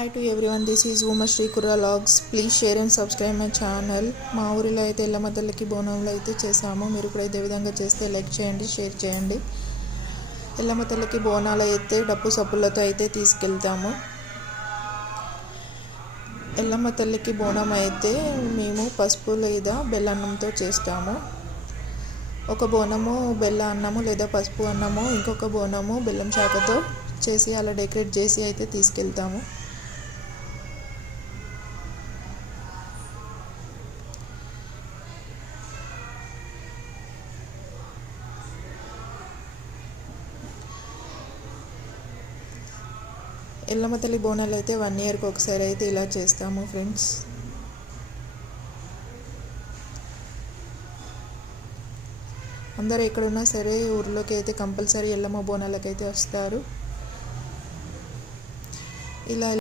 Hi to everyone, this is Umashree Kurra logs. Please share and subscribe my channel. మా ఊరిలో అయితే ఎల్లమ్మ తల్లికి బోనంలో అయితే చేసాము. మీరు కూడా ఇదే విధంగా చేస్తే లైక్ చేయండి, షేర్ చేయండి. ఎల్లమ్మ తల్లికి బోనాలు అయితే డప్పు సప్పులతో అయితే తీసుకెళ్తాము. ఎల్లమ్మ తల్లికి బోనం అయితే మేము పసుపు లేదా బెల్లన్నంతో చేస్తాము. ఒక బోనము బెల్ల అన్నము లేదా పసుపు అన్నము, ఇంకొక బోనము బెల్లం శాఖతో చేసి అలా డెకరేట్ చేసి అయితే తీసుకెళ్తాము. ఎల్లమ్మ తల్లి బోనాలు అయితే 1 ఇయర్కి ఒకసారి అయితే ఇలా చేస్తాము ఫ్రెండ్స్. అందరూ ఎక్కడున్నా సరే ఊర్లోకి అయితే కంపల్సరీ ఎల్లమ్మ బోనాలకైతే వస్తారు. ఇలా